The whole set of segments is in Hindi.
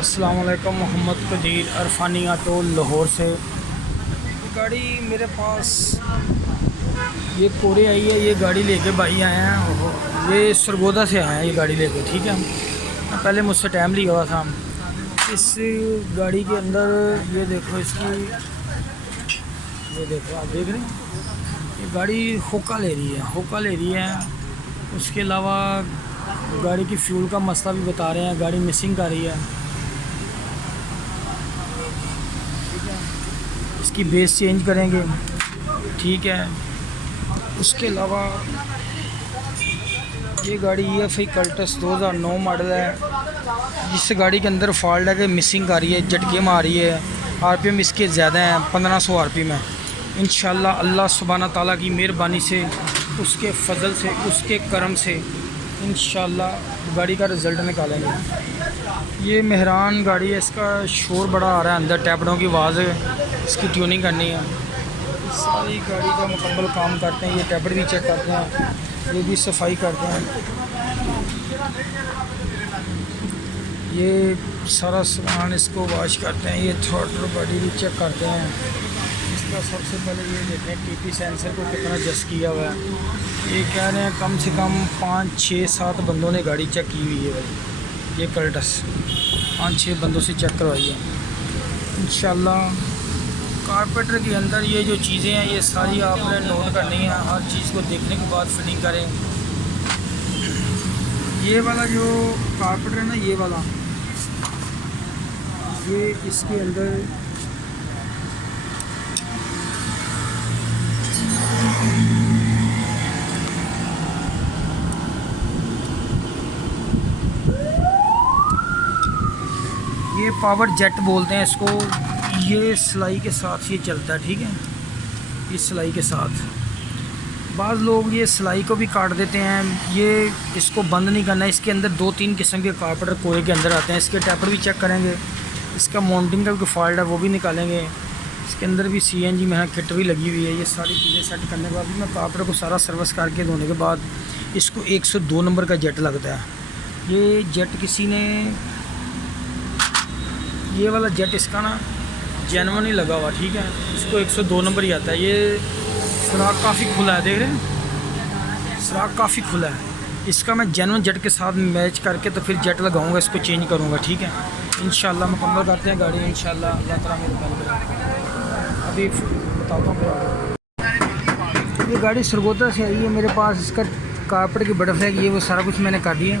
अस्सलाम वालेकुम। मोहम्मद कदीर अरफानी आटो लाहौर से। गाड़ी मेरे पास ये कोरे आई है, ये गाड़ी लेके भाई आए हैं, ये सरगोदा से आए हैं ये गाड़ी लेके। ठीक है, पहले मुझसे टाइम लिया हुआ था। इस गाड़ी के अंदर ये देखो, इसकी ये देखो, आप देख रहे हैं ये गाड़ी होका ले रही है, होका ले रही है। उसके अलावा गाड़ी की फ्यूल का मसला भी बता रहे हैं, गाड़ी मिसिंग कर रही है। इसकी बेस चेंज करेंगे। ठीक है, उसके अलावा ये गाड़ी EFI कल्टस 2009 मॉडल है, जिस गाड़ी के अंदर फॉल्ट है कि मिसिंग आ रही है, झटके मार रही है। RPM इसके ज़्यादा हैं, 1500 RPM है। इंशाल्लाह अल्लाह सुब्हाना ताला की मेहरबानी से, उसके फजल से, उसके करम से इंशाल्लाह गाड़ी का रिज़ल्ट निकालेंगे। ये मेहरान गाड़ी है, इसका शोर बड़ा आ रहा है अंदर, टैपड़ों की आवाज़ है, इसकी ट्यूनिंग करनी है। सारी गाड़ी का मुकम्मल काम करते हैं, ये टैपड़ भी चेक करते हैं, ये भी सफाई करते हैं। ये सारा सामान इसको वॉश करते हैं, ये थ्रॉटल बॉडी भी चेक करते हैं। इसका सबसे पहले ये देखें TP सेंसर को कितना जस किया हुआ है। ये कह रहे हैं कम से कम 5, 6, 7 बंदों ने गाड़ी चेक की हुई है भाई। ये कल्टस 5-6 बंदों से चेक करवाई है। इंशाल्लाह कारपेंटर के अंदर ये जो चीज़ें हैं ये सारी आपने नोट करनी है, हर चीज़ को देखने के बाद फिटिंग करें। ये वाला जो कारपेंटर है ना, ये वाला, ये इसके अंदर ये पावर जेट बोलते हैं इसको। ये सिलाई के साथ ये चलता है। ठीक है, इस सिलाई के साथ बाज़ लोग ये सिलाई को भी काट देते हैं। ये इसको बंद नहीं करना है। इसके अंदर 2-3 किस्म के कारपेंटर कोरे के अंदर आते हैं। इसके टैपर भी चेक करेंगे, इसका माउंटिंग का भी फॉल्ट है वो भी निकालेंगे। इसके अंदर भी CNG में किट भी लगी हुई है। ये सारी चीज़ें सेट करने के बाद भी मैं कारपेंटर को सारा सर्विस करके धोने के बाद इसको 102 नंबर का जेट लगता है। ये जेट किसी ने, ये वाला जेट इसका ना जेनवन ही लगा हुआ। ठीक है, इसको 102 नंबर ही आता है। ये सुराख काफ़ी खुला है, देख रहे हैं, सुराख काफ़ी खुला है। इसका मैं जेनवन जेट के साथ मैच करके तो फिर जेट लगाऊंगा, इसको चेंज करूंगा। ठीक है, इंशाल्लाह मुकम्मल करते हैं गाड़ी, इंशाल्लाह अल्लाह ताला मेहरबानी करेगा। अभी बताता हूँ। ये गाड़ी सरगोदा से आई है मेरे पास। इसका कारपेट की बटरफ्लाई है, ये वो सारा कुछ मैंने कर दिया।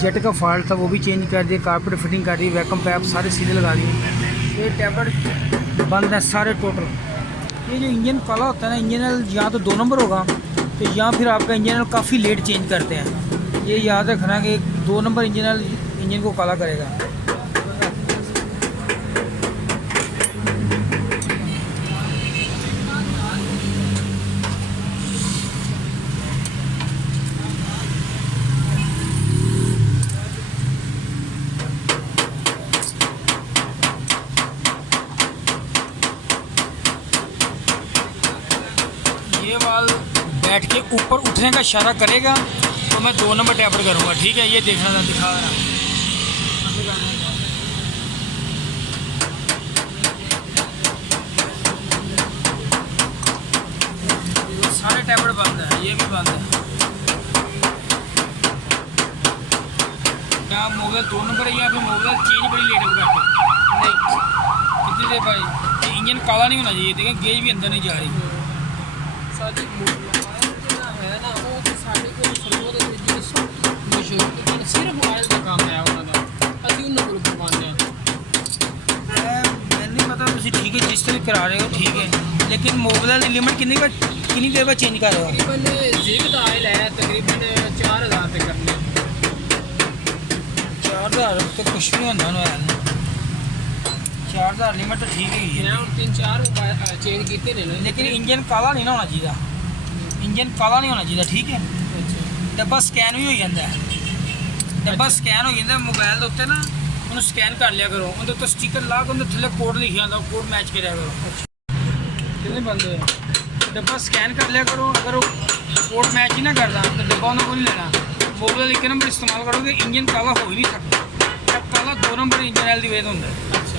जेट का फॉल्ट था वो भी चेंज कर दिया, कारपेट फिटिंग कर दी, वैक्यूम पैप सारे सीधे लगा दिए। ये टैबलेट बंद है सारे टोटल। ये जो इंजन काला होता है ना, इंजन ऑयल यहाँ तो 2 नंबर होगा, तो यहाँ फिर आपका इंजन ऑयल काफ़ी लेट चेंज करते हैं। ये याद रखना कि 2 नंबर इंजन ऑयल इंजन को काला करेगा। ये वाल बैठ के ऊपर उठने का इशारा करेगा तो मैं 2 नंबर टैपर करूँगा। ठीक है, ये देखना था, दिखा रहा सारे टैपर बंद है, ये भी बंद है। क्या मोबाइल 2 नंबर है या फिर मोबाइल चेंज बड़ी लेट करते नहीं? कितनी देर भाई, इंजन काला नहीं होना चाहिए। देखें गेज भी अंदर नहीं जा रही। सिर्फ ऑयल का काम है उन्होंने, अभी उन्होंने ग्रुप बनवाने हैं। मैंने नहीं पता, तुम ठीक है जिस तरह करा रहे हो ठीक है, लेकिन मोबाइल लिमिट कितनी देर बाद चेंज कर रहे हो? तकरीबन जीवित ऑयल है, तकरीबन 4000 तक करने। 4000 तो कुछ नहीं होता ना यार, 4000 लिमिट तो ठीक है। और 3-4 चेंज किए ने, लेकिन इंजन काला नहीं ना होना चाहिए, इंजन काला नहीं होना चाहिए। ठीक है, डब्बा स्कैन भी हो जाता है, डब्बा स्कैन हो जाता है मोबाइल के उत्ते ना, उन्हें स्कैन कर लिया करो, उनके उत्ते स्टिकर ला के उन्हें थल्ले कोड लिखा आता, कोड मैच करा करो। कितने बंद हुए, डब्बा स्कैन कर लिया करो। अगर वो कोड मैच ही ना करता तो डब्बा उन्हें को नहीं लेना। मोबाइल एक नंबर इस्तेमाल करोगे, इंजन काला हो ही नहीं सकता। पहला 2 नंबर इंजन ऑयल दी वेद होंदा है। अच्छा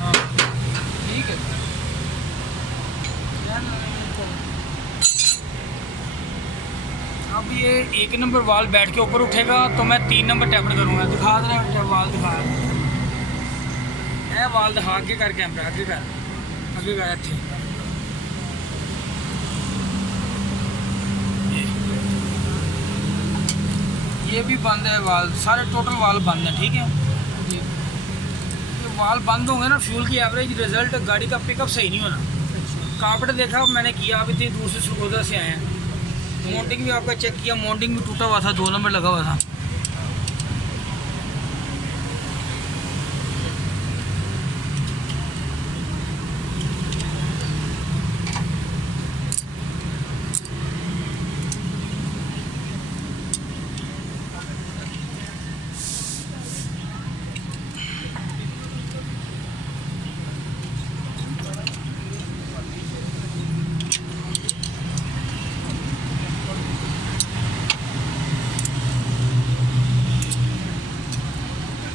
हाँ ठीक है। अब ये 1 नंबर वाल बैठ के ऊपर उठेगा तो मैं 3 नंबर टैपर करूँगा। दिखा दे रहा वाल दिखा ए वाल दिखा आगे कर कैमरा आगे कर इतने ये भी बंद है वाल, सारे टोटल वाल बंद हैं। ठीक है, जी ये वाल बंद होंगे ना फ्यूल की एवरेज रिजल्ट गाड़ी का पिकअप सही नहीं होना। अच्छा कार्पेट देखा मैंने किया, आप इतनी दूर से सुखोदा से आए हैं। माउंटिंग भी आपका चेक किया, माउंटिंग भी टूटा हुआ था, 2 नंबर लगा हुआ था।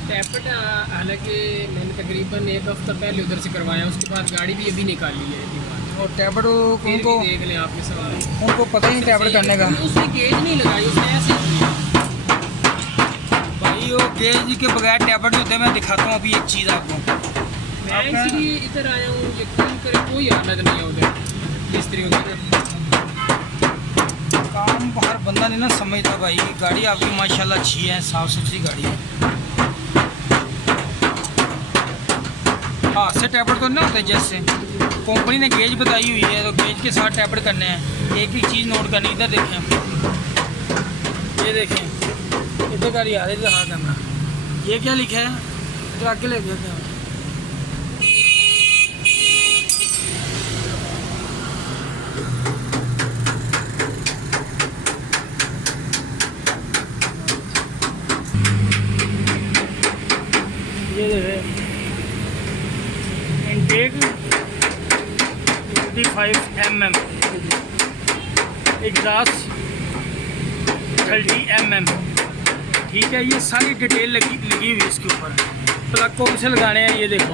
टैपेट हालांकि मैंने तकरीबन 1 हफ्ता पहले उधर से करवाया, उसके बाद गाड़ी भी अभी निकाली है ये बात। और टैबलेट फिर उनको भी देख लें आपके सवाल, उनको पता ही नहीं टैबलेट करने का। उसने गेज नहीं लगाई, उसने ऐसे ही किया। भाई वो गेज के बगैर टैबलेट होते हैं। मैं दिखाता हूँ अभी एक चीज़ आपको। मैं इसलिए इधर आया हूँ, यकीन करे कोई हालत नहीं है उधर मिस्त्री उधर। काम हर बंदा नहीं ना समझता भाई। गाड़ी आपकी माशाल्लाह अच्छी है, साफ़ सुथरी गाड़ी है। हाँ से टैबलेट तो नहीं होते, जैसे कंपनी ने गेज बताई हुई है तो गेज के साथ टैबलेट करने हैं। एक ही चीज़ नोट करनी, इधर देखें, ये देखें इधर गाड़ी आ रही है, हाँ कैमरा, ये क्या लिखा है इधर आके ले गया। ये देखें इनटेक 25 mm, एग्जॉस्ट 30 mm। ठीक है, ये सारी डिटेल लगी हुई है इसके ऊपर। प्लग को कैसे लगाने हैं ये देखो,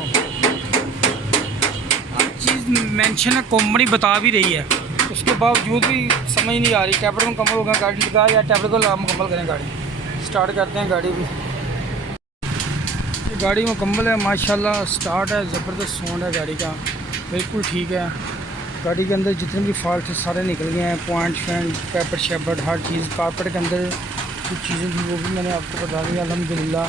हर चीज़ मेंशन है, कंपनी बता भी रही है। उसके बावजूद भी समझ नहीं आ रही। टैबलेट मुकम्मल होगा गाड़ी लगा या टैबलेट को मुकम्मल करें गाड़ी। स्टार्ट करते हैं गाड़ी भी। गाड़ी मुकम्मल है माशाल्लाह, स्टार्ट है, ज़बरदस्त साउंड है गाड़ी का, बिल्कुल ठीक है। गाड़ी के अंदर जितने भी फॉल्ट थे सारे निकल गए हैं। पॉइंट शैंट पेपर शेपर हर चीज़, कारपेट के अंदर कुछ चीज़ें थी वो भी मैंने आपको बता दी अल्हम्दुलिल्लाह।